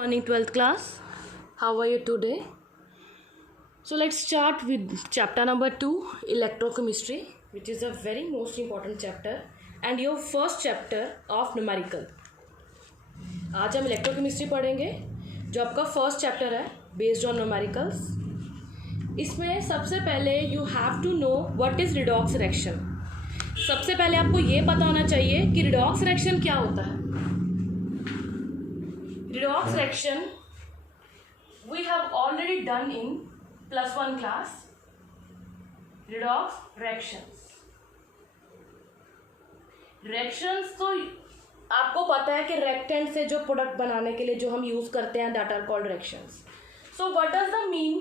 Morning 12th class. How are you today? So let's start with chapter number 2, electrochemistry, which is a very most important chapter and your first chapter of numerical. आज हम electrochemistry पढ़ेंगे जो आपका first chapter है based on numericals. इसमें सबसे पहले you have to know what is redox reaction. सबसे पहले आपको ये पता होना चाहिए कि रिडॉक्स रिएक्शन क्या होता है. Redox reaction we have already done in +1 class. Redox reactions तो आपको पता है कि reactant से जो प्रोडक्ट बनाने के लिए जो हम यूज करते हैं that are called reactions. So what does the mean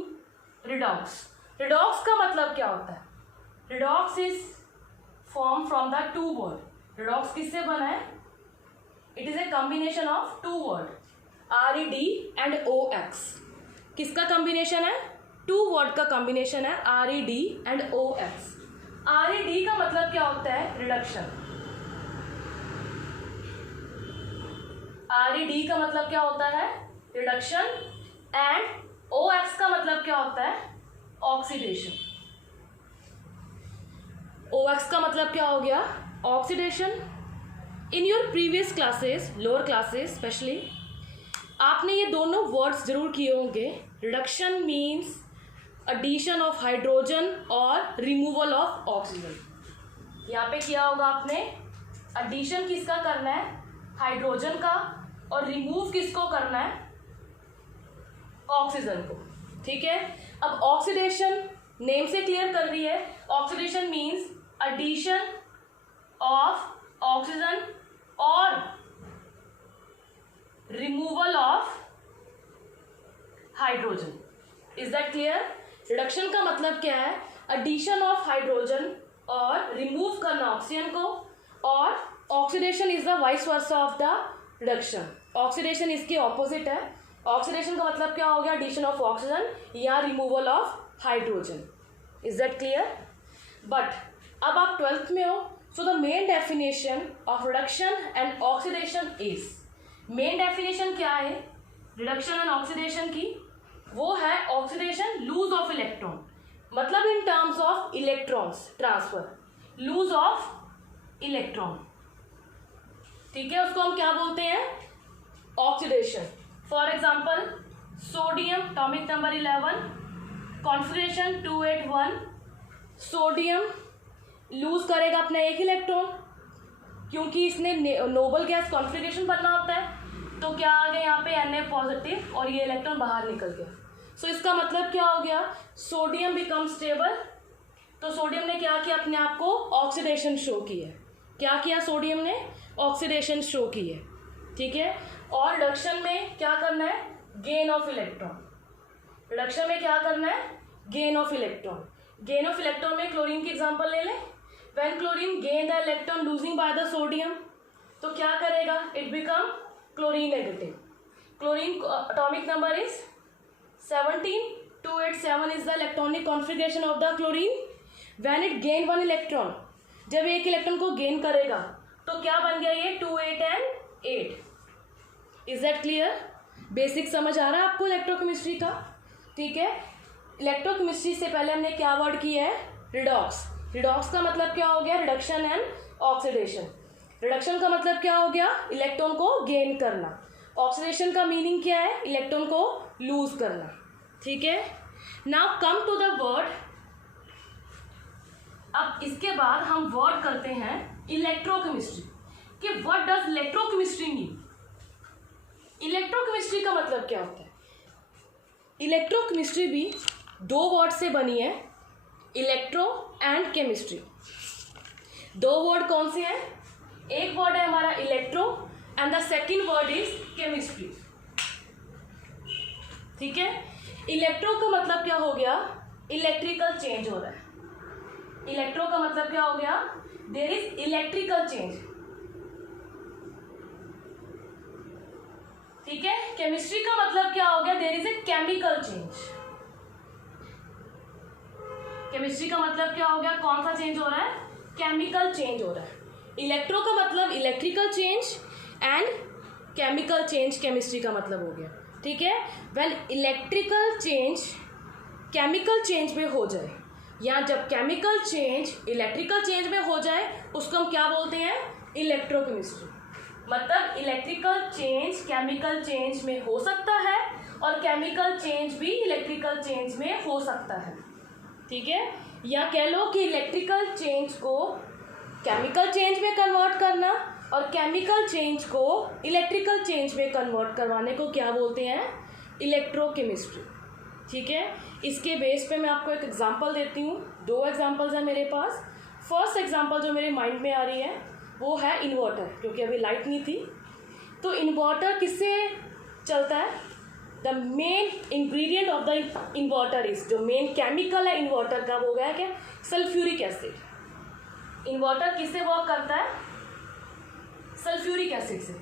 redox? Redox का मतलब क्या होता है? Redox is formed from the two word. Redox किससे बना है? It is a combination of two word. RED and OX. किसका कॉम्बिनेशन है? टू वर्ड का कॉम्बिनेशन है RED एंड OX. RED का मतलब क्या होता है? रिडक्शन. RED का मतलब क्या होता है? रिडक्शन. एंड OX का मतलब क्या होता है? ऑक्सीडेशन. OX का मतलब क्या हो गया? Oxidation. In your previous classes, lower classes specially, आपने ये दोनों वर्ड्स जरूर किए होंगे. Reduction means addition of hydrogen और रिमूवल ऑफ ऑक्सीजन. यहाँ पे किया होगा आपने. एडिशन किसका करना है? हाइड्रोजन का. और रिमूव किसको करना है? ऑक्सीजन को. ठीक है. अब ऑक्सीडेशन नेम से क्लियर कर रही है. Oxidation means addition of oxygen और removal of hydrogen. Is that clear? Reduction का मतलब क्या है? एडिशन ऑफ हाइड्रोजन और रिमूव करना ऑक्सीजन को. और oxidation is the vice versa of the reduction. Oxidation इसके ऑपोजिट है. ऑक्सीडेशन का मतलब क्या हो गया? एडिशन ऑफ ऑक्सीजन या removal of hydrogen. Is that clear? But अब आप 12th में हो, so the main definition of reduction and oxidation is. Main definition क्या है रिडक्शन एंड ऑक्सीडेशन की? वो है ऑक्सीडेशन लूज ऑफ इलेक्ट्रॉन. मतलब in terms of electrons transfer. Lose of electron. ठीक है. उसको हम क्या बोलते हैं? Oxidation. For example sodium atomic number 11 configuration 281. Sodium lose करेगा अपना एक इलेक्ट्रॉन क्योंकि इसने नोबल गैस कॉन्फिगरेशन बनना होता है. तो क्या आ गया यहाँ पे Na पॉजिटिव और ये इलेक्ट्रॉन बाहर निकल गया. सो इसका मतलब क्या हो गया? Sodium become stable. तो सोडियम ने क्या किया? अपने आप को ऑक्सीडेशन शो की है. क्या किया? सोडियम ने ऑक्सीडेशन शो की है. ठीक है. और रिडक्शन में क्या करना है? Gain of electron. रिडक्शन में क्या करना है? Gain of electron. Gain of electron में क्लोरीन की एग्जाम्पल ले लें. When chlorine gain the electron losing by the sodium, तो क्या करेगा? It become chlorine negative. Chlorine atomic number is 17. 287 is the electronic configuration of the chlorine. When it gain one electron, जब एक electron को gain करेगा तो क्या बन गया ये? 2 8 and 8. Is that clear? Basic समझ आ रहा है आपको इलेक्ट्रोकेमिस्ट्री का? ठीक है. इलेक्ट्रोकेमिस्ट्री से पहले हमने क्या वर्ड किया है? रिडॉक्स. रिडॉक्स का मतलब क्या हो गया? Reduction and oxidation. रिडक्शन का मतलब क्या हो गया? इलेक्ट्रॉन को गेन करना. ऑक्सीडेशन का मीनिंग क्या है? इलेक्ट्रॉन को लूज करना. ठीक है. Now come to the word. अब इसके बाद हम वर्ड करते हैं इलेक्ट्रोकेमिस्ट्री. कि what does electrochemistry mean? Electrochemistry का मतलब क्या होता है? इलेक्ट्रोकेमिस्ट्री भी दो वर्ड से बनी है. Electro and chemistry. दो वर्ड कौन से हैं? एक वर्ड है हमारा electro and the second word is chemistry. ठीक है. इलेक्ट्रो का मतलब क्या हो गया? इलेक्ट्रिकल चेंज हो रहा है. इलेक्ट्रो का मतलब क्या हो गया? There is electrical change. ठीक है. केमिस्ट्री का मतलब क्या हो गया? There is a chemical change. Chemistry का मतलब क्या हो गया? कौन सा चेंज हो रहा है? केमिकल चेंज हो रहा है. इलेक्ट्रो का मतलब electrical change and chemical change chemistry का मतलब हो गया, ठीक है। Well electrical change chemical change में हो जाए, या जब केमिकल चेंज इलेक्ट्रिकल चेंज में हो जाए उसको हम क्या बोलते हैं, इलेक्ट्रोकेमिस्ट्री। मतलब इलेक्ट्रिकल चेंज केमिकल चेंज में हो सकता है और केमिकल चेंज भी इलेक्ट्रिकल चेंज में हो सकता है, ठीक है। या कह लो कि इलेक्ट्रिकल चेंज को केमिकल चेंज में कन्वर्ट करना और केमिकल चेंज को इलेक्ट्रिकल चेंज में कन्वर्ट करवाने को क्या बोलते हैं, इलेक्ट्रोकेमिस्ट्री, ठीक है। इसके बेस पे मैं आपको एक एग्जांपल देती हूँ। 2 एग्जांपल्स हैं मेरे पास। फर्स्ट एग्जांपल जो मेरे माइंड में आ रही है वो है इन्वर्टर, क्योंकि अभी लाइट नहीं थी। तो इन्वर्टर किससे चलता है, the main ingredient of the inverter is, जो मेन केमिकल है इन्वर्टर का वो गया क्या, सल्फ्यूरिक एसिड। इन्वर्टर किससे वर्क करता है, सल्फ्यूरिक एसिड से,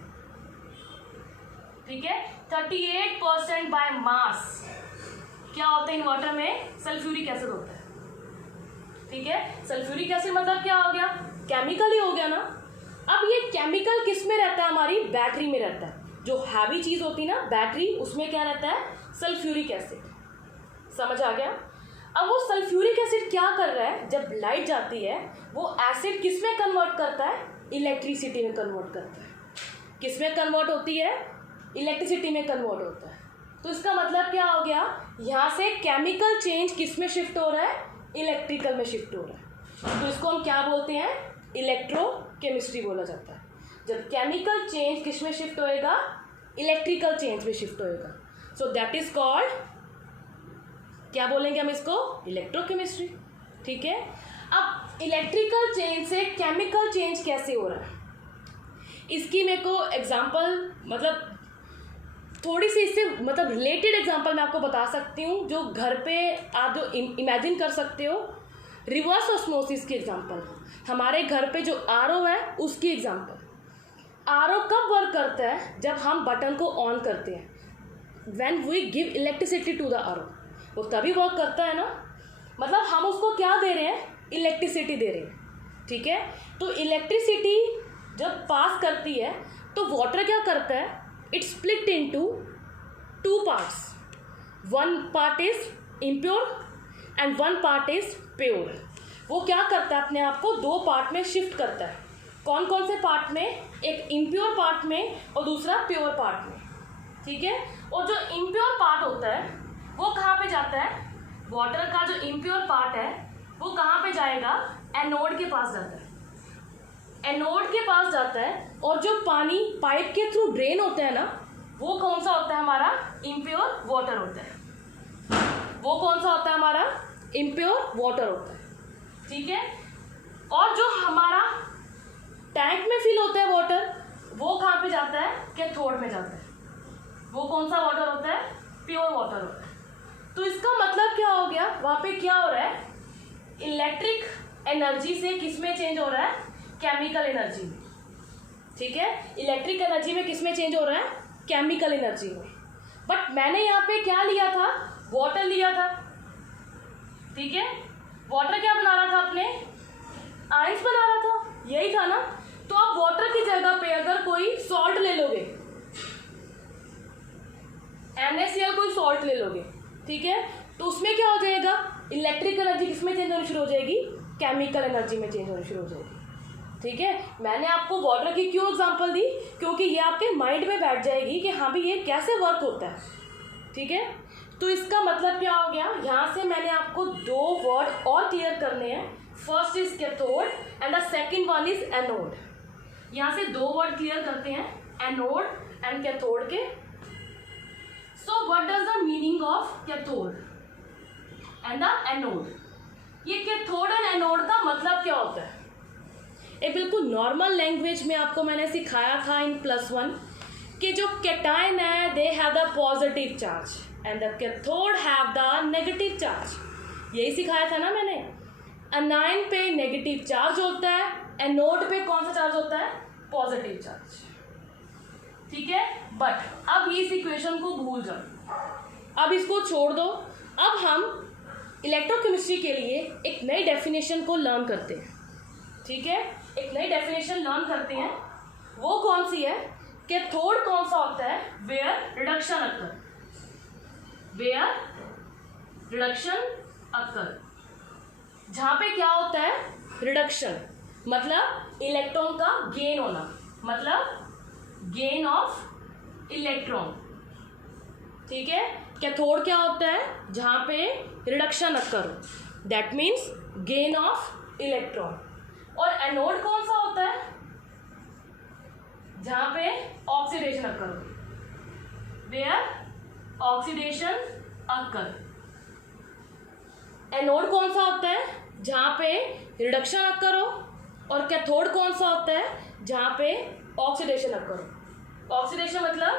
ठीक है। 38% बाय मास क्या होता है इन्वर्टर में, सल्फ्यूरिक एसिड होता है, ठीक है। सल्फ्यूरिक एसिड मतलब क्या हो गया, केमिकल ही हो गया ना। अब ये केमिकल किस में रहता है, हमारी बैटरी में रहता है। जो हैवी चीज होती है ना बैटरी, उसमें क्या रहता है, सल्फ्यूरिक एसिड। समझ आ गया। अब वो सल्फ्यूरिक एसिड क्या कर रहा है, जब लाइट जाती है वो एसिड किस में कन्वर्ट करता है, इलेक्ट्रिसिटी में कन्वर्ट करता है। किस में कन्वर्ट होती है, इलेक्ट्रिसिटी में कन्वर्ट होता है। तो इसका मतलब क्या हो गया, यहाँ से केमिकल चेंज किस में शिफ्ट हो रहा है, इलेक्ट्रिकल में शिफ्ट हो रहा है। तो इसको हम क्या बोलते हैं, इलेक्ट्रोकेमिस्ट्री बोला जाता है। जब केमिकल चेंज किस में शिफ्ट होएगा, इलेक्ट्रिकल चेंज में शिफ्ट होएगा। सो दैट इज कॉल्ड, क्या बोलेंगे हम इसको, इलेक्ट्रोकेमिस्ट्री, ठीक है। अब इलेक्ट्रिकल चेंज से केमिकल चेंज कैसे हो रहा है, इसकी मेरे को एग्जांपल, मतलब थोड़ी सी इससे मतलब रिलेटेड एग्जांपल मैं आपको बता सकती हूँ, जो घर पे आप जो इमेजिन कर सकते हो। रिवर्स ऑस्मोसिस की एग्जांपल, हमारे घर पे जो आरओ है उसकी एग्जांपल। आरओ कब वर्क करता है, जब हम बटन को ऑन करते हैं, when we give electricity to the RO, वो तभी वर्क करता है ना। मतलब हम उसको क्या दे रहे हैं, इलेक्ट्रिसिटी दे रहे हैं, ठीक है। तो इलेक्ट्रिसिटी जब पास करती है तो वाटर क्या करता है, it split into 2 parts, 1 part is impure and 1 part is pure. वो क्या करता है, अपने आप को 2 पार्ट में शिफ्ट करता है। कौन कौन से पार्ट में, एक इम्प्योर पार्ट में और दूसरा प्योर पार्ट में, ठीक है। और जो इम्प्योर पार्ट होता है वो कहाँ पे जाता है, वाटर का जो इम्प्योर पार्ट है वो कहाँ पे जाएगा, एनोड के पास जाता है। एनोड के पास जाता है और जो पानी पाइप के थ्रू ड्रेन होता है ना, वो कौन सा होता है, हमारा इम्प्योर वाटर होता है। वो कौन सा होता है, हमारा इम्प्योर वाटर होता है, ठीक है। और जो हमारा टैंक में फिल होता है वाटर, वो कहाँ पे जाता है, कैथोड में जाता है। वो कौन सा वाटर होता है, प्योर वाटर होता है। तो इसका मतलब क्या हो गया, वहाँ पे क्या हो रहा है, इलेक्ट्रिक एनर्जी से किस में चेंज हो रहा है, केमिकल एनर्जी में, ठीक है। इलेक्ट्रिक एनर्जी में किस में चेंज हो रहा है, केमिकल एनर्जी में। बट मैंने यहाँ पे क्या लिया था, वाटर लिया था, ठीक है। वाटर क्या बना रहा था, आपने आयंस बना रहा था, यही था ना। तो आप वाटर की जगह पे अगर कोई सॉल्ट ले लोगे, NaCl कोई सॉल्ट ले लोगे, ठीक है, तो उसमें क्या हो जाएगा, इलेक्ट्रिक एनर्जी किस में चेंज होनी शुरू हो जाएगी, केमिकल एनर्जी में चेंज होनी शुरू हो जाएगी, ठीक है। मैंने आपको वाटर की क्यों एग्जांपल दी, क्योंकि ये आपके माइंड में बैठ जाएगी कि हाँ भी ये कैसे वर्क होता है, ठीक है। तो इसका मतलब क्या हो गया, यहाँ से मैंने आपको 2 वर्ड और क्लियर करने हैं। First is cathode and the second one is anode. यहाँ से 2 वर्ड क्लियर करते हैं, एनोड एंड कैथोड के। So what does the meaning of cathode and the anode. ये कैथोड एंड एनोड का मतलब क्या होता है, एक बिल्कुल नॉर्मल लैंग्वेज में आपको मैंने सिखाया था इन +1 कि जो कैटायन है they have the positive charge and the cathode have the negative charge. यही सिखाया था ना मैंने। अनायन पे नेगेटिव चार्ज होता है, एनोड पे कौन सा चार्ज होता है, पॉजिटिव चार्ज, ठीक है। बट अब इस इक्वेशन को भूल जाओ, अब इसको छोड़ दो। अब हम इलेक्ट्रोकेमिस्ट्री के लिए एक नई डेफिनेशन को लर्न करते हैं, ठीक है। एक नई डेफिनेशन लर्न करते हैं, वो कौन सी है, कैथोड कौन सा होता है? Where reduction occur, where reduction occur, जहां पे क्या होता है? रिडक्शन, मतलब इलेक्ट्रॉन का गेन होना, मतलब गेन ऑफ इलेक्ट्रॉन। ठीक है, कैथोड क्या होता है? जहां पे रिडक्शन अकर हो, that means gain of electron. और एनोड कौन सा होता है? जहां पे ऑक्सीडेशन अकर हो, वेयर ऑक्सीडेशन अकर। एनोड कौन सा होता है? जहां पे रिडक्शन अकर हो। और कैथोड कौन सा होता है? जहां पे ऑक्सीडेशन अकर हो। ऑक्सीडेशन मतलब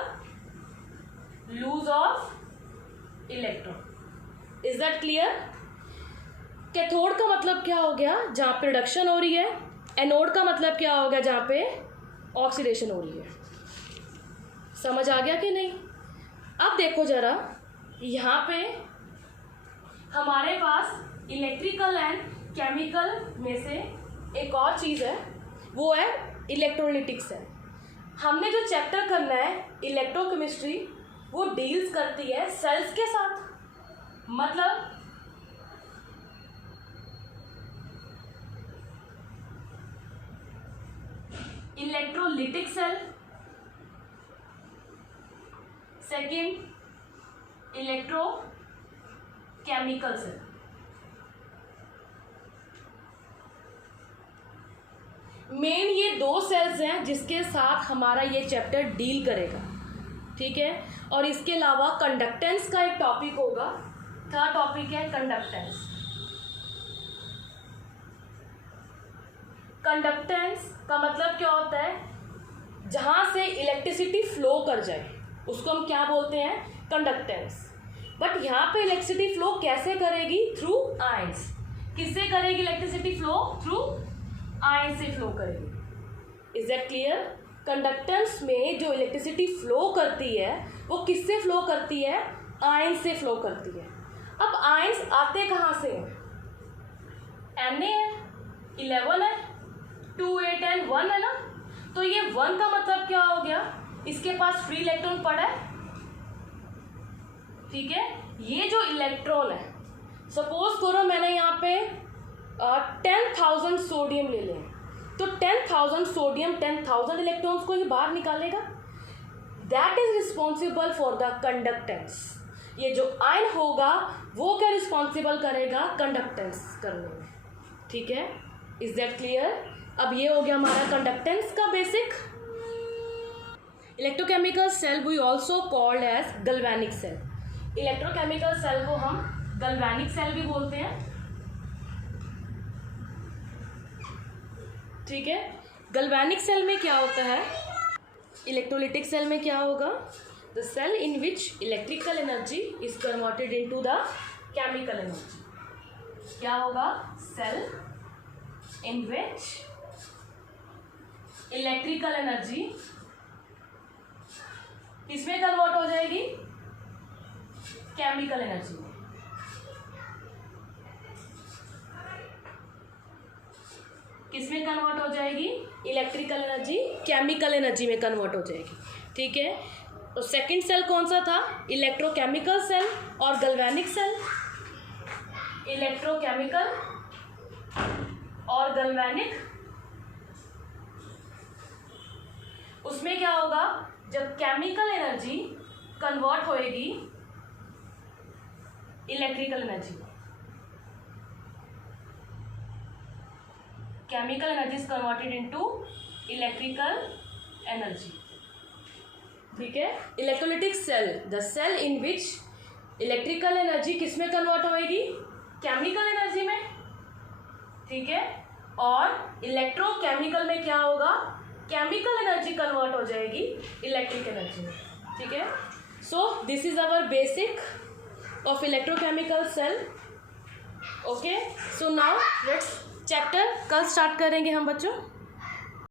lose of electron. Is that clear? Cathode का मतलब क्या हो गया? जहां पे रिडक्शन हो रही है। एनोड का मतलब क्या हो गया? जहां पे ऑक्सीडेशन हो रही है। समझ आ गया कि नहीं? अब देखो जरा, यहाँ पे हमारे पास इलेक्ट्रिकल एंड केमिकल में से एक और चीज़ है, वो है इलेक्ट्रोलिटिक सेल। हमने जो चैप्टर करना है इलेक्ट्रोकेमिस्ट्री, वो डील्स करती है सेल्स के साथ। मतलब electrolytic cell, second electrochemical cell. Main ये दो सेल्स हैं जिसके साथ हमारा ये चैप्टर डील करेगा। ठीक है, और इसके अलावा कंडक्टेंस का एक टॉपिक होगा। थर्ड टॉपिक है कंडक्टेंस। कंडक्टेंस का मतलब क्या होता है? जहां से इलेक्ट्रिसिटी फ्लो कर जाए उसको हम क्या बोलते हैं? कंडक्टेंस। बट यहाँ पे इलेक्ट्रिसिटी फ्लो कैसे करेगी? Through ions. किससे करेगी इलेक्ट्रिसिटी फ्लो? थ्रू आयन से फ्लो करेगी। Is that clear? कंडक्टेंस में जो इलेक्ट्रिसिटी फ्लो करती है वो किससे फ्लो करती है? आयन से फ्लो करती है। अब आयंस आते कहाँ से हैं? Na है, 11 है, 2, 8 एंड 1 है ना। तो ये 1 का मतलब क्या हो गया? इसके पास फ्री इलेक्ट्रॉन पड़ा है। ठीक है, ये जो इलेक्ट्रॉन है, सपोज करो मैंने यहाँ पे 10,000 सोडियम ले लें, तो 10,000 सोडियम 10,000 इलेक्ट्रॉन्स को ही बाहर निकालेगा। That is responsible for the conductance. ये जो आयन होगा वो क्या रिस्पॉन्सिबल करेगा? कंडक्टेंस करने में। ठीक है, इज दैट क्लियर? अब ये हो गया हमारा कंडक्टेंस का basic. Electrochemical cell we also called as galvanic cell. Electrochemical cell को हम गैल्वेनिक सेल भी बोलते हैं। ठीक है, गैल्वेनिक सेल में क्या होता है? इलेक्ट्रोलिटिक सेल में क्या होगा? The cell in which electrical energy is converted into the chemical energy. क्या होगा? Cell in which electrical energy किसमें कन्वर्ट हो जाएगी? केमिकल एनर्जी में। किसमें कन्वर्ट हो जाएगी? इलेक्ट्रिकल एनर्जी केमिकल एनर्जी में कन्वर्ट हो जाएगी। ठीक है, तो सेकंड सेल कौन सा था? इलेक्ट्रोकेमिकल सेल और गैल्वेनिक सेल। इलेक्ट्रोकेमिकल और गैल्वेनिक, उसमें क्या होगा? जब केमिकल एनर्जी कन्वर्ट होएगी इलेक्ट्रिकल एनर्जी में, chemical energy is converted into electrical energy. ठीक है, electrolytic cell, the cell in which electrical energy किसमें कन्वर्ट होएगी? केमिकल एनर्जी में। ठीक है, और इलेक्ट्रोकेमिकल में क्या होगा? केमिकल एनर्जी कन्वर्ट हो जाएगी इलेक्ट्रिक एनर्जी में। ठीक है, so this is our basic of electrochemical cell. Okay, so now let's chapter कल स्टार्ट करेंगे हम बच्चों।